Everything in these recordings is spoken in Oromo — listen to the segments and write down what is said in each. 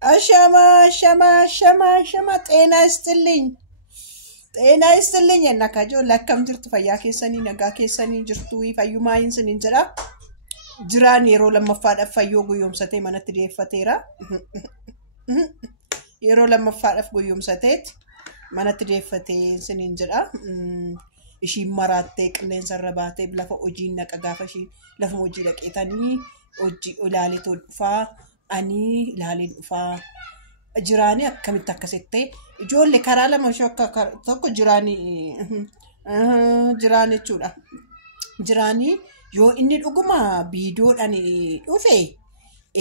Ashama ጤና ይስጥልኝ እና ካጆ ለከም jirtu fayyaa keessanii nagaa keessanii jirtu fayyumaa isiniin jedha jiraan yeroo lammaffaadhaaf fayyoo guyyoomsatee manatti deeffateera yeroo lammaffaadhaaf guyyoomsateet manatti deeffatee isiniin jedha ishiin maraattee qilleensarra baatee lafa hojii naqa gaafa ishii lafa hojii dhaqeetanii hojii ilaalee dhufaa ani ilaalee dhufaa Jirani akkamitti akkasitti ijoollee karaa lama shokka tokko jirani jechuudha. Jirani yoo inni dhuguma viidiyoodhaan dhufe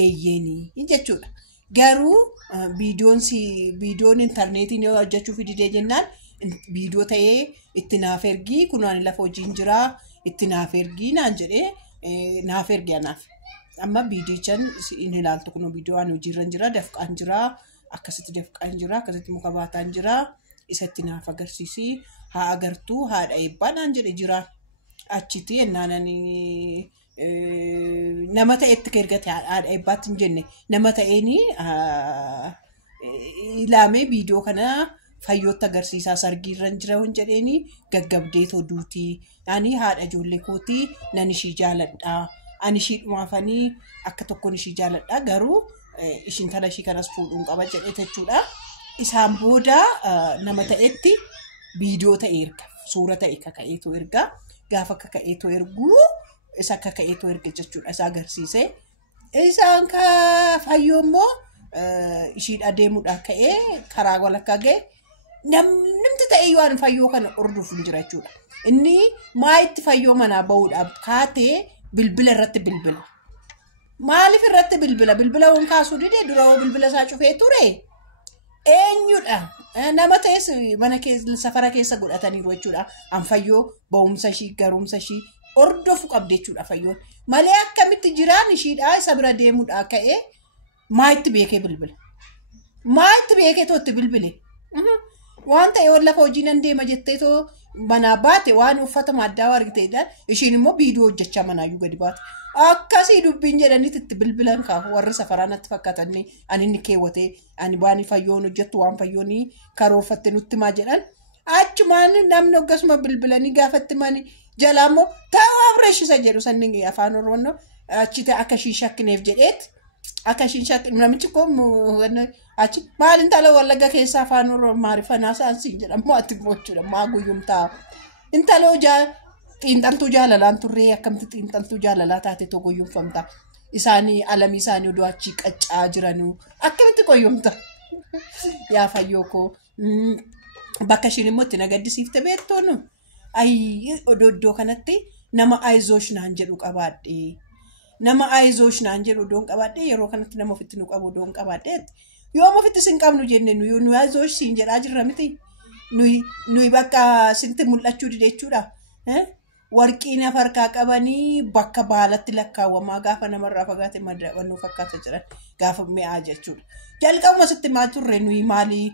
eeyyeeni jechuudha. Garuu viidiyoon intarneetiin yoo hojjechuuf didee jennaan viidiyoo ta'ee itti naaf ergii kunaan lafa hojiin jira itti naaf ergii naan jedhee naaf ergee anaaf. Amma viidiyichaan inni ilaaltu kun viidiyoon hojiirra jira dafqaan jira. Akkasitti dafqaan jira akkasitti muka baataan jira isatti naaf agarsiisi haa agartuu haadha eebbaan jedhe jira achitti ennaanani nama ta'etti ergate haadha eebbaatti hin jenne nama ta'eeni ilaamee viidiyoo kana fayyootti agarsiisaa sargiirra jira hin jedheeni gaggabdee toduuti ani haadha ijoollee kooti nan ishii jaaladha ani ishii dhumaafanii akka tokkoon ishii jaaladha garuu ishin tala ishii kanas fuudhuun qaba jedhee jechuudha. Isaan booda nama ta'etti viidiyoo ta'e erga suura ta'e kaka'eetu erga gaafa kaka'eetu erguu isa kaka'eetu erga jechuudha isa agarsiise. Isaan ka fayyoo immoo ishii adeemuudhaan ka'ee karaa walakkaa ga'e namni ta'e waan fayyoo kana orduuf hin jira jechuudha. Inni maayitti fayyoo manaa bahuudhaaf kaatee bilbila irratti bilbila. Maaliif irratti bilbila waan kaasuu dide dura bilbila isaa cufee ture eenyudha nama ta'es mana keessa safara keessa godhataniiru jechuudha an fayyoo ba'umsa ishii garumsa ishii ordofu qabde jechuudha fayyoon malee akkamitti jiraan ishiidhaa isa bira deemuudhaa ka'ee maayitti beekee bilbila maayitti beekee tootti bilbile waan ta'e lafa hojii nan deema jettee too manaa baate waan uffata maddaa argiteedhaan ishiin immoo viidiyoo hojjechaa manaayyuu gadi baate. Akkasii dubbiin jedhanitti itti bilbilan kaafu warri safaraa natti fakkaatanii ani inni keewwatee ani baanii fayyoon hojjettu waan fayyoonii karoorfatte nutti maa jedhan achumaan namni akkasuma bilbilanii gaafatti mani jalaa immoo ta'uu abreeshisa jedhu sanni afaan oromoo achi akka ishii shakkineef jedheetti akka ishii shakkineef namichi koo achi maaliin tala wallagga keessa afaan oromoo maarifanaa saansiin jedhamu ati bochuudha maa guyyumtaa intala hojaa. Xiinxaltuu jaalalaan turree akkamitti xiinxaltuu jaalalaa taate too goyyumfamta isaanii alamii isaanii oduu achii qaccaa jiranuu akkamitti goyyumta yaa fayyoo koo bakka ishiin immoo itti nagaddisiifte beektoonu iddoo kanatti nama aayizoosh naan jedhu qabaadhe nama aayizoosh naan jedhu odoon qabaadhe yeroo kanatti nama ofitti nu qabu odoon qabaadheetti yoo ofitti sin qabnu jenne nu aayizoosh siin jedhaa jirra miti nuyi bakka sinti mul'achuu dideechuudha. Warqii na farkaa qabanii bakka baalatti lakkaawwamaa gaafa namarraa fagaate madaqannoo fakkaata jiran gaafa mi'aa jechuudha. Jalqabuma sitti maal turre nuyi maalii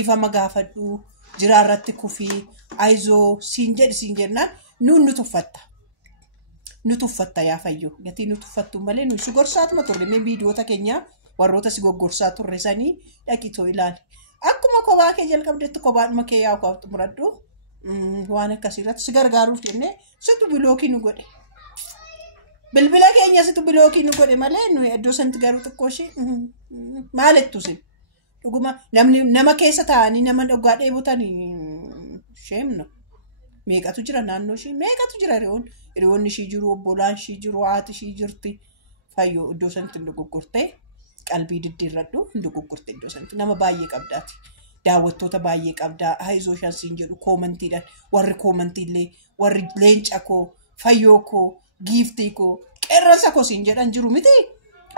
ifama gaafadhu jiraarratti kufii aayizoo siin jennaan nu tuffatta yaa fayyoo gatii nu tuffattu malee nuyi si gorsaatuma turre mee viidiyoota keenya warroota si goggorsaa turre sanii dhaqitoo ilaali. Akkuma kophaa kee jalqabdetti kophaadhuma kee yaa kophaatti muradhu. Waan akkasiirratti si gargaaruuf jennee situ bilookii nu godhe bilbila keenya situ bilookii nu godhe malee nuyi iddoo sanatti garuu xiqqoo ishee maalettu sin dhuguma nama keessa taa'anii nama dhugaa dheebotanii sheemna meeqatu jira naannoo ishee meeqatu jira hiriyoonni ishee jiru obbolaan ishee jiru haati ishee jirti fayyoo iddoo sanatti hin dogoggortee qalbii diddiirradhu hin dogoggortee iddoo sanatti nama baay'ee qabdaati. Daawwattoota baay'ee qabdaa aayizoo shansiin jedhu koomantiidhaan warri koomantiillee warri leenca koo fayyoo koo giiftii koo qeerransa koo siin jedhan jiru miti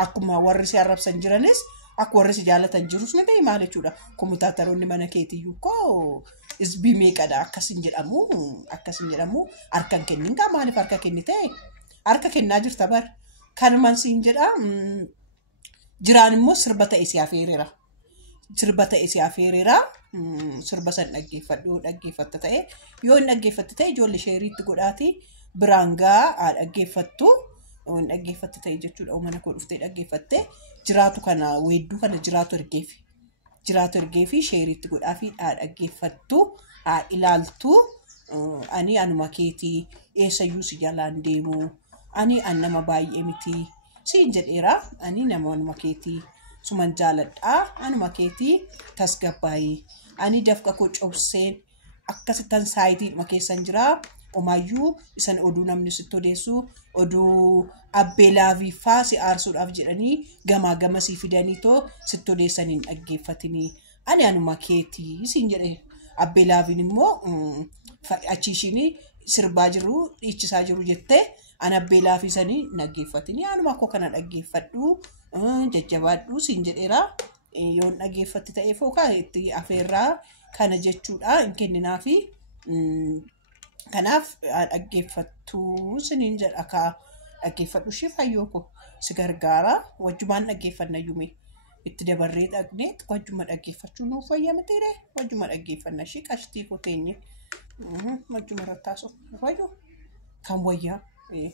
akkuma warri si arrabsan jiranis akka warri si jaalatan jirus miti maal jechuudha kommentaataroonni mana keetiyyuu koo isbii meeqadha akkasin jedhamu harkan kennin gaa maaliif harka kennite harka kennaa jirta bar kanumaan siin jedha jiraan immoo sirba ta'e si afeereera. Sirba ta'e si afeereera sirba san dhaggeeffatta ta'e yoo hin dhaggeeffatte ta'e ijoollee sheeriitti godhaati biraan gaa dhaggeeffattu waan dhaggeeffatte ta'e jechuudha mana koo dhuftee dhaggeeffatte jiraatu kana weedduu kana jiraatu ergeefi sheeriitti godhaafi dhaggeeffattu ilaaltu ani anuma keetii eessayyuu si jalaan deemu ani nama baay'ee miti siin jedheera ani namoonni keetii suman jaaladha anuma keetii tasgabbaayii ani dafqa koo cobseen akkasitan saayitii makeessan jira omayyuu isan oduu namni sitti odeessu oduu abbeelaafi faasi aarsuudhaaf jedhanii gama si fidanii too sitti odeessaniin dhaggeeffatanii ani anuma keetii siin jedhe abbeelaafiin immoo achiishinii sirbaa jiru dhiichisaa jiru jettee an abbeelaafi sanii dhaggeeffatanii anuma koo kana dhaggeeffadhu jajjabaadhu siin jedheera yoon dhaggeeffatti ta'ee fookaa itti afeerraa kana jechuudha hin kenninaafi kanaaf dhaggeeffattu siniin jedha ka dhaggeeffadhu shi fayyoo si gargaara wajjumaan dhaggeeffanna yume itti dabarree dhaqnee wajjuma dhaggeeffachuu nuuf fayyamteere wajjuma dhaggeeffanna shi qashtii koteenye wajjuma rattaaso fayyoo kan wayyaa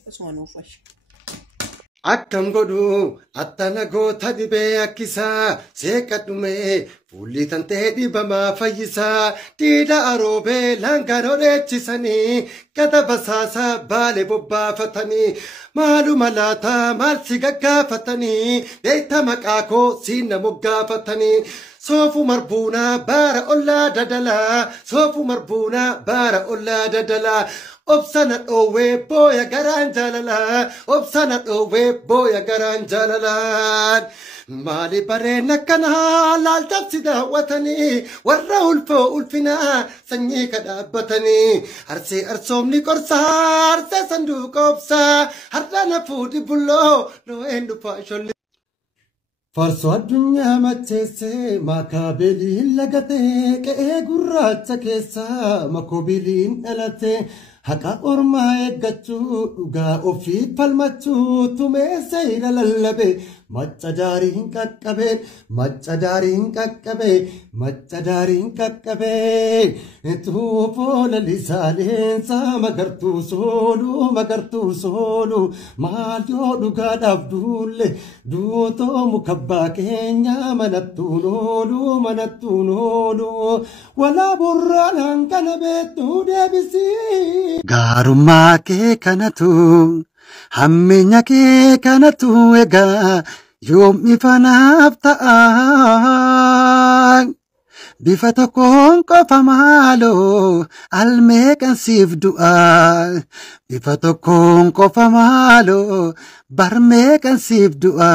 asuma nuuf fashi. Akkam godhu attana goota dhibee akkisaa seeqadhumee fuulli tantee dhibamaa fayyisaa diida aroobee langaan hodheechisanii gata basaasaa baalee bobbaafatanii maaluma laataa maal si gaggaafatanii beekta maqaa koo siinna moggaafatanii soofu marbuunaa baara ollaa dadalaa soofu marbuunaa baara ollaa dadalaa obsana dhoowwee booya garaan jaalalaa obsana dhoowwee booya garaan jaalalaan maali bareena kanaa laaltabsi daawwatanii warra ulfoo ulfinaa sanyii kadhaabbatanii arsee arsoomni qorsaa arsee sanduuqa obsaa har'ana fuudhi bulloo loo'een dhufaa sholli. Farso addunyaa macheessee maakaabiliin lagatee qe'ee gurraacha keessaa makoobiliin dhalatee haqa ormaa eeggachuu dhugaa ofii falmachuu tumeessa ira lallabe macca daariin qaqqabe macca daariin qaqqabe macca daariin qaqqabe tuufoo lalisaaleensa magartuu soolu maal yoo dhugaadhaaf duulle duutoo mukabbaa keenya manattuun oolu walaa burraan kana beektuu deebisii. Gaarummaa kee kanatu hammeenya kee kanatu egaa yoom ifanaaf ta'a bifa tokkoon qofa maaloo almee kan siif du'a bifa tokkoon qofa maaloo barmee kan siif du'a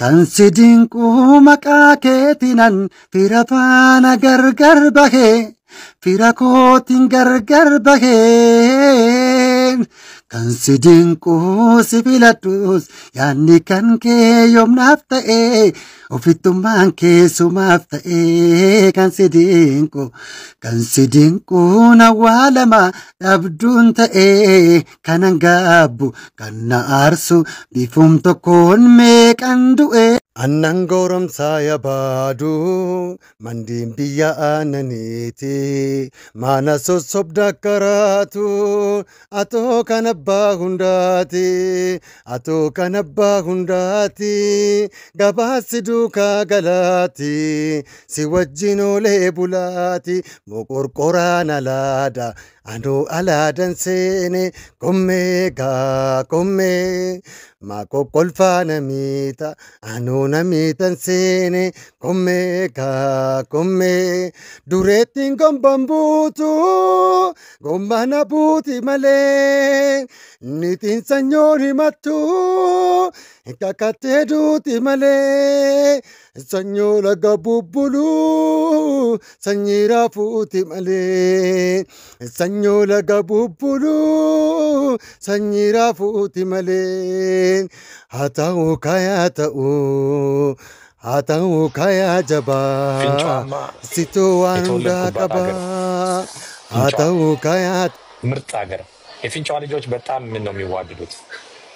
kan si dinquu maqaa keetinan fira faana gargar bahee fira kootiin gargar bahee kan si dinquu si filadhus yaanni kan kee yoomnaaf ta'ee ofittummaan keessumaaf ta'ee kan si dinquu nawwaalama dhabduun ta'ee kanan gaabbu kan na aarsu bifum tokkoon meeqan du'e. Annan goromsaa yabaadu mandiin biyya aananiiti mana sossobda karaatu atoo kan abbaa hundaati gabaasi duukaa galaati si wajjin oolee bulaati moqorqoraan alaada anuu alaadan seene kommee Mako kolfana mita anu namitan sene komme duretin gombambutu gombana buti male nitin sanyori matu kakate duti male sanyola gabubulu sanyira futi male sanyola gabubulu sanyira futi male hatau kaya jaba situ anda kaba hatau kaya ምርጥ ሀገር የፊንጫዋ ልጆች በጣም ምን ነው የሚዋደዱት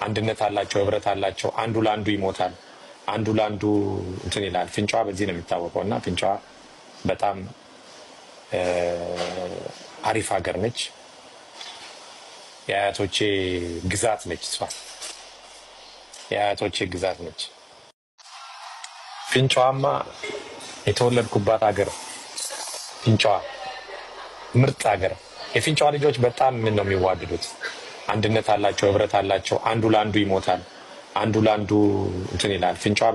አንድነት አላቸው ህብረት አላቸው አንዱ ላንዱ ይሞታል አንዱ ላንዱ እንትን ይላል ፊንጫዋ በዚህ ነው የሚታወቀውና ፊንጫዋ በጣም አሪፍ ሀገር ነች። የአያቶቼ ግዛት ነች። እሷ የአያቶቼ ግዛት ነች። ፊንጫዋማ የተወለድኩባት ሀገር ፊንጫዋ ምርጥ ሀገር። የፊንጫዋ ልጆች በጣም ነው የሚዋደዱት። አንድነት አላቸው፣ ህብረት አላቸው። አንዱ ለአንዱ ይሞታል፣ አንዱ ለአንዱ እንትን ይላል። ፊንጫዋ